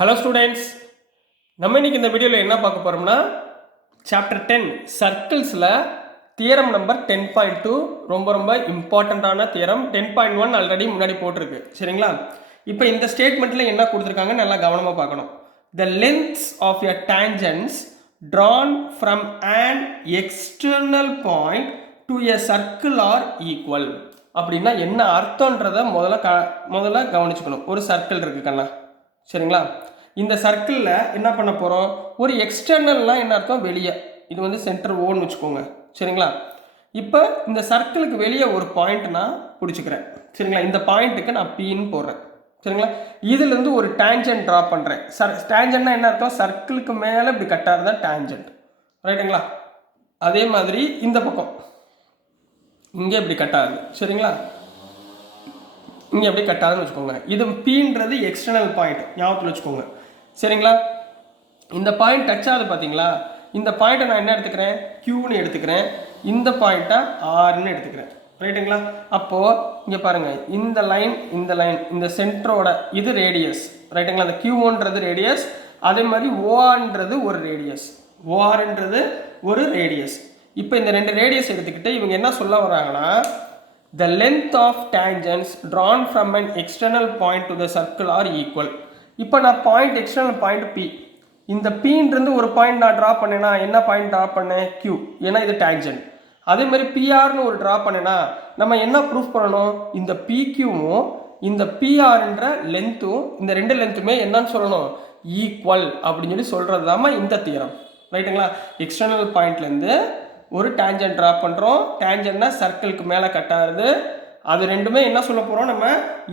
Hello students, நம்ம இன்னைக்கு இந்த வீடியோவில் என்ன பார்க்க போகிறோம்னா சாப்டர் 10 சர்க்கிள்ஸில் தியரம் நம்பர் 10.2 ரொம்ப இம்பார்ட்டண்ட்டான தியரம். 10.1 ஆல்ரெடி முன்னாடி போட்டிருக்கு, சரிங்களா? இப்போ இந்த ஸ்டேட்மெண்ட்டில் என்ன கொடுத்துருக்காங்க நல்லா கவனமாக பார்க்கணும். The lengths of a tangents drawn from an external point to a circle are equal அப்படின்னா என்ன அர்த்தன்றதை முதல்ல கவனிச்சுக்கணும். ஒரு சர்க்கிள் இருக்குது கண்ணா, சரிங்களா? இந்த சர்க்கிளில் என்ன பண்ண போகிறோம், ஒரு எக்ஸ்டர்னல்னால் என்ன அர்த்தம், வெளியே. இது வந்து சென்டர் ஓன்னு வச்சுக்கோங்க, சரிங்களா? இப்போ இந்த சர்க்கிளுக்கு வெளியே ஒரு பாயிண்ட் நான் பிடிச்சிக்கிறேன், சரிங்களா? இந்த பாயிண்ட்டுக்கு நான் பின்னு போடுறேன், சரிங்களா? இதுலேருந்து ஒரு டேஞ்சன்ட் ட்ரா பண்ணுறேன். டேஞ்சன்ட்னா என்ன அர்த்தம், சர்க்கிளுக்கு மேலே இப்படி கட்டாகிறது தான் டேஞ்சன்ட், ரைட்டுங்களா? அதே மாதிரி இந்த பக்கம் இங்கே இப்படி கட்டாது, சரிங்களா? இங்கே எப்படி கட்டாதுன்னு வச்சுக்கோங்க. இது பீன்றது எக்ஸ்டர்னல் பாயிண்ட், ஞாபகத்தில் வச்சுக்கோங்க, சரிங்களா? இந்த பாயிண்ட் டச் ஆகுது பார்த்தீங்களா? இந்த பாயிண்ட்டை நான் என்ன எடுத்துக்கிறேன், கியூன்னு எடுத்துக்கிறேன். இந்த பாயிண்ட்டை ஆர்ன்னு எடுத்துக்கிறேன், ரைட்டுங்களா? அப்போது இங்கே பாருங்கள், இந்த லைன் இந்த சென்டரோட இது ரேடியஸ், ரைட்டுங்களா? அந்த கியூன்றது ரேடியஸ், அதே மாதிரி ஓஆர்ன்றது ஒரு ரேடியஸ், ஓஆர்ன்றது ஒரு ரேடியஸ். இப்போ இந்த ரெண்டு ரேடியஸ் எடுத்துக்கிட்டு இவங்க என்ன சொல்ல வராங்கன்னா, the length of tangents drawn from an external point to the circle are equal. இப்போ நான் பாயிண்ட் எக்ஸ்டர்னல் பாயிண்ட் பி, இந்த பீன்றது ஒரு பாயிண்ட் நான் ட்ரா பண்ணேன்னா என்ன பாயிண்ட் ட்ரா பண்ணேன், கியூ, ஏன்னா இது டேஞ்சன்ட். அதே மாதிரி பிஆர்னு ஒரு ட்ரா பண்ணேன்னா நம்ம என்ன ப்ரூஃப் பண்ணணும், இந்த பிக்யூவும் இந்த பிஆர்ன்ற லென்த்தும் இந்த ரெண்டு லென்த்துமே என்னன்னு சொல்லணும், ஈக்குவல் அப்படின்னு சொல்கிறது தான் இந்த தியரம், ரைட்டுங்களா? எக்ஸ்டர்னல் பாயிண்ட்லேருந்து ஒரு டேஞ்சன்ட் ட்ரா பண்ணுறோம். டேஞ்சன்ட்னா சர்க்கிளுக்கு மேலே கட்டாருது. அது ரெண்டுமே என்ன சொல்ல போகிறோம், நம்ம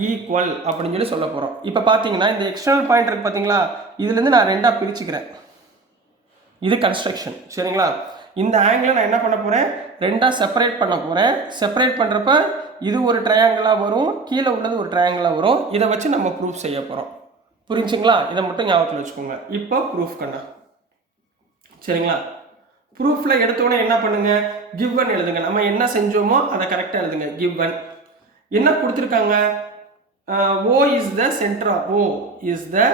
ஈக்குவல் அப்படின்னு சொல்ல போகிறோம். இப்போ பார்த்தீங்கன்னா இந்த எக்ஸ்டர்னல் பாயிண்ட் இருக்குது பார்த்தீங்களா, இதுலேருந்து நான் ரெண்டாக பிரிச்சுக்கிறேன். இது கன்ஸ்ட்ரக்ஷன், சரிங்களா? இந்த ஆங்கிளை நான் என்ன பண்ண போகிறேன், ரெண்டாக செப்பரேட் பண்ண போகிறேன். செப்பரேட் பண்ணுறப்ப இது ஒரு ட்ரையாங்கிளாக வரும், கீழே உள்ளது ஒரு ட்ரையாங்கிளாக வரும். இதை வச்சு நம்ம ப்ரூஃப் செய்ய போகிறோம், புரிஞ்சுங்களா? இதை மட்டும் ஞாபகத்தில் வச்சுக்கோங்க. இப்போ ப்ரூஃப் கண்ணா, சரிங்களா? ப்ரூஃபில் எடுத்தோடனே என்ன பண்ணுங்க, கிவன் எழுதுங்க. நம்ம என்ன செஞ்சோமோ அதை கரெக்டாக எழுதுங்க. கிவன் என்ன கொடுத்துருக்காங்க, O is the centre, O is the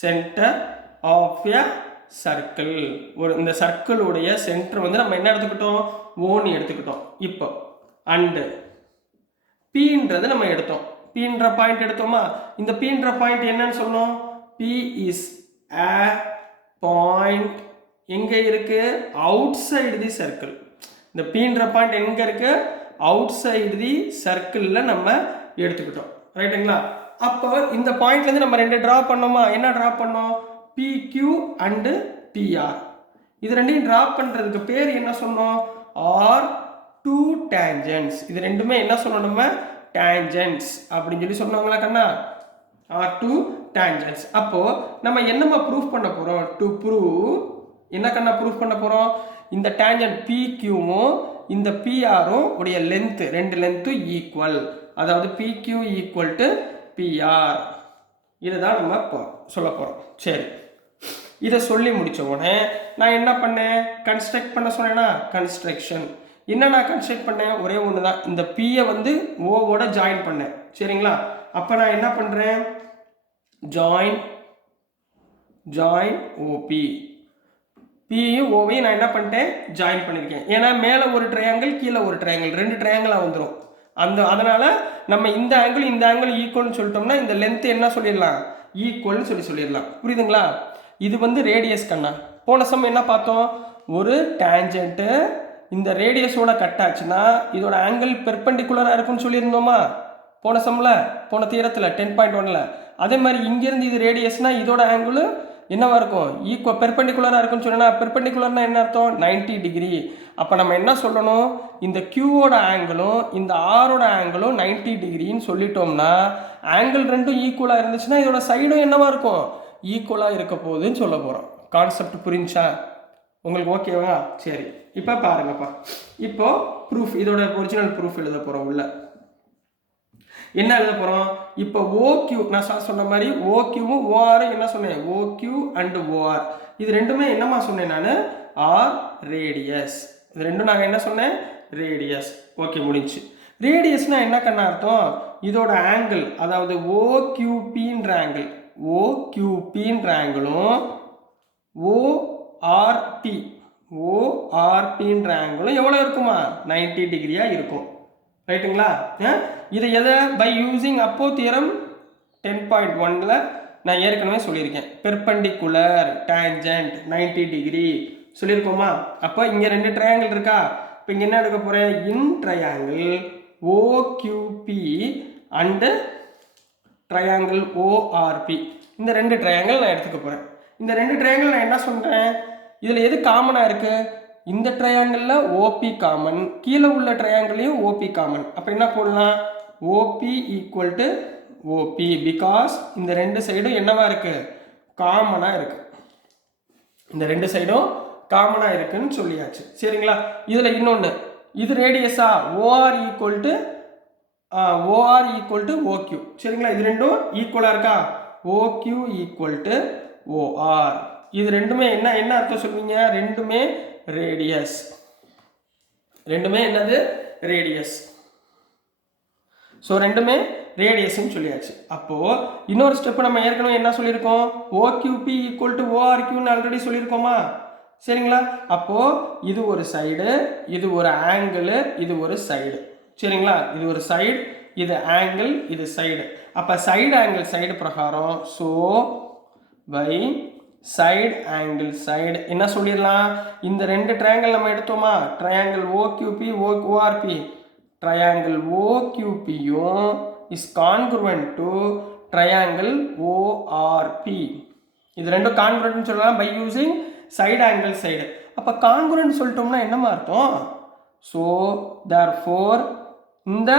centre of a circle. ஒரு இந்த சர்க்கிளுடைய சென்டர் வந்து நம்ம என்ன எடுத்துக்கிட்டோம், ஓன்னு எடுத்துக்கிட்டோம். இப்போ அண்டு பீன்றது நம்ம எடுத்தோம், பீன்ற பாயிண்ட் எடுத்தோமா. இந்த பீன்ற பாயிண்ட் என்னன்னு சொன்னோம், பி இஸ் a பாயிண்ட் எங்கே இருக்கு, அவுட் சைடு தி சர்க்கிள். இந்த பீன்ற பாயிண்ட் எங்கே இருக்கு, அவுட் சைடு தி சர்க்கிளில் நம்ம எடுத்துக்கிட்டோம், ரைட்டுங்களா? அப்போ இந்த பாயிண்ட்லேருந்து நம்ம ரெண்டு ட்ரா பண்ணோமா, என்ன ட்ரா பண்ணோம், பிக்யூ அண்டு பிஆர். இது ரெண்டையும் ட்ரா பண்ணுறதுக்கு பேர் என்ன சொன்னோம், ஆர் டூ டேஞ்சன்ஸ். இது ரெண்டுமே என்ன சொன்னோம், நம்ம டேஞ்சன்ஸ் அப்படின்னு சொன்னாங்களா கண்ணா, ஆர் டூ tangents. அப்போ நம்ம என்னமா ப்ரூஃப் பண்ண போறோம், டு ப்ரூவ் என்ன கண்ணா ப்ரூஃப் பண்ண போறோம், இந்த டேஞ்சன்ட் பிக்யூவும் இந்த பிஆரும் உடைய லென்த், ரெண்டு லென்த்து ஈக்குவல், அதாவது பிக்யூ ஈக்குவல் டு பிஆர். இதுதான் நம்ம சொல்ல போறோம். சரி, இதை சொல்லி முடிச்ச உடனே நான் என்ன பண்ணேன், கன்ஸ்ட்ரக்ட் பண்ண சொன்னேன்னா கன்ஸ்ட்ரக்ஷன். என்ன நான் கன்ஸ்ட்ரக்ட் பண்ணேன், ஒரே ஒன்று தான், இந்த பியை வந்து ஓவோட ஜாயின் பண்ணேன், சரிங்களா? அப்போ நான் என்ன பண்ணுறேன், ஜாயின் ஓபி, பியும் ஓவையும் நான் என்ன பண்ணிட்டேன், ஜாயின் பண்ணியிருக்கேன். ஏன்னா மேலே ஒரு ட்ரையாங்கிள் கீழே ஒரு ட்ரையாங்கிள், ரெண்டு ட்ரையாங்கிளாக வந்துடும். அதனால் நம்ம இந்த ஆங்கிள் ஈக்குவல்னு சொல்லிட்டோம்னா இந்த லென்த்து என்ன சொல்லிடலாம், ஈக்குவல்னு சொல்லிடலாம். புரியுதுங்களா? இது வந்து ரேடியஸ் கண்ணா. போன சம் என்ன பார்த்தோம், ஒரு டேஞ்சன்ட்டு இந்த ரேடியஸோட கட் ஆச்சுன்னா இதோட ஆங்கிள் பெர்பெண்டிகுலராக இருக்குன்னு சொல்லியிருந்தோமா போன சம்மில், போன தியரத்தில் 10.1ல். அதே மாதிரி இங்கேருந்து இது ரேடியஸ்னால் இதோட ஆங்கிள் என்னவா இருக்கும், ஈக்குவல் பெர்பெண்டிகுலராக இருக்குன்னு சொன்னால், பெர்பெண்டிகுலர்னா என்ன அர்த்தம், 90 டிகிரி. அப்போ நம்ம என்ன சொல்லணும், இந்த கியூவோட ஆங்கிளும் இந்த ஆரோட ஆங்கிளும் 90 டிகிரின்னு சொல்லிட்டோம்னா ஆங்கிள் ரெண்டும் ஈக்குவலாக இருந்துச்சுன்னா இதோட சைடும் என்னவா இருக்கும், ஈக்குவலாக இருக்க போகுதுன்னு சொல்ல போகிறோம். கான்செப்ட் புரிஞ்சா உங்களுக்கு, ஓகேவா? சரி, இப்போ பாருங்கப்பா. இப்போ ப்ரூஃப், இதோட ஒரிஜினல் ப்ரூஃப் எழுத போகிறோம். உள்ள என்ன எழுத போகிறோம், இப்போ ஓக்யூ, நான் சொன்ன மாதிரி ஓக்யூவும் ஓஆரும் என்ன சொன்னேன், ஓக்யூ அண்டு ஓஆர். இது ரெண்டுமே என்னமா சொன்னேன் நான், ஆர் ரேடியஸ். இது ரெண்டும் நாங்கள் என்ன சொன்னேன், ரேடியஸ். ஓகே, முடிஞ்சு. ரேடியஸ்னால் என்ன கண்ணா அர்த்தம், இதோட ஆங்கிள் அதாவது ஓக்யூபின்ற ஆங்கிள் ஓக்யூபின்ற ஆங்கிளும் ஓஆர்பின்ற ஆங்கிளும் எவ்வளோ இருக்குமா 90 டிகிரியாக இருக்கும். ரைட்டுங்களா? இதை எதை பை யூஸிங் அப்போ தியரம் 10.1ல் நான் ஏற்கனவே சொல்லியிருக்கேன். பெர்பெண்டிகுலர் டேஞ்சன்ட் 90 டிகிரி சொல்லியிருக்கோமா? அப்போ இங்கே 2 ட்ரையாங்கிள் இருக்கா? இப்போ இங்கே என்ன எடுக்க போகிறேன்? இன் ட்ரையாங்கிள் ஓக்யூபி அண்டு ட்ரையாங்கிள் ஓஆர்பி, இந்த 2 ட்ரையாங்கிள் நான் எடுத்துக்க போகிறேன். இந்த 2 ட்ரையாங்கிள் நான் என்ன சொல்கிறேன்? இதில் எது காமனாக இருக்குது? இந்த ட்ரையாங்கிளில் ஓபி காமன், கீழே உள்ள ட்ரையாங்கிளையும் ஓபி காமன். அப்போ என்ன போடலாம்? OP equal to OP, because இந்த 2 சைடும் என்னவா இருக்குது? காமனாக இருக்குது. இந்த 2 சைடும் காமனாக இருக்குன்னு சொல்லியாச்சு. சரிங்களா? இதில் இன்னொன்று, இது ரேடியஸா? OR equal to OQ. சரிங்களா? இது ரெண்டும் ஈக்குவலாக இருக்கா? OQ equal to OR. இது ரெண்டுமே என்ன அர்த்தம் சொல்வீங்க? ரெண்டுமே ரேடியஸ். ரெண்டுமே என்னது? ரேடியஸ். ஸோ ரெண்டுமே ரேடியஸ்ன்னு சொல்லியாச்சு. அப்போது இன்னொரு ஸ்டெப் நம்ம ஏற்கனவே என்ன சொல்லியிருக்கோம்? ஓக்யூபி ஈக்குவல் டு ஓஆர்கியூன்னு ஆல்ரெடி சொல்லியிருக்கோமா? சரிங்களா? அப்போது இது ஒரு சைடு, இது ஒரு ஆங்கிள், இது ஒரு சைடு. சரிங்களா? இது ஒரு சைடு, இது ஆங்கிள், இது சைடு. அப்போ சைடு ஆங்கிள் சைடு பிரகாரம் so by side angle side என்ன சொல்லிடலாம்? இந்த 2 ட்ரையாங்கிள் நம்ம எடுத்தோமா? ட்ரையாங்கிள் ஓக்யூபி ஓஆர்பி, ட்ரையாங்கிள் ஓக்யூபியும் is congruent to triangle ORP. இது ரெண்டும் கான்குரண்ட்னு சொல்லலாம் by using side angle side. அப்போ கான்குரண்ட் சொல்லிட்டோம்னா என்னமா அர்த்தம்? ஸோ தேர்ஃபோர் இந்த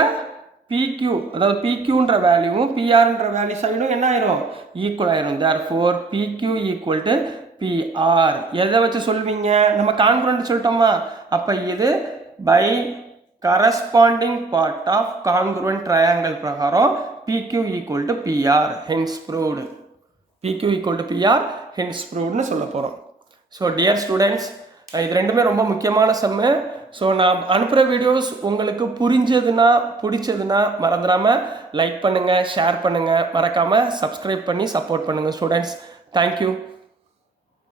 பிக்யூ அதாவது பிக்யூன்ற வேல்யூவும் பிஆர்ன்ற வேல்யூ சைடும் என்ன ஆயிரும்? ஈக்குவல் ஆயிரும். Therefore PQ equal to PR. எதை வச்சு சொல்வீங்க? நம்ம கான்குரண்ட் சொல்லிட்டோமா? அப்போ இது by corresponding part of congruent triangle பிரகாரம் PQ equal to PR, hence proved. PQ equal to PR, hence ப்ரூவ்டுன்னு சொல்ல போகிறோம். ஸோ டியர் ஸ்டூடெண்ட்ஸ், இது ரெண்டுமே ரொம்ப முக்கியமான சம்மு. ஸோ நான் அனுப்புகிற வீடியோஸ் உங்களுக்கு பிடிச்சதுன்னா மறந்துடாமல் லைக் பண்ணுங்கள், ஷேர் பண்ணுங்கள், மறக்காமல் சப்ஸ்கிரைப் பண்ணி சப்போர்ட் பண்ணுங்கள் ஸ்டூடெண்ட்ஸ். தேங்க்யூ.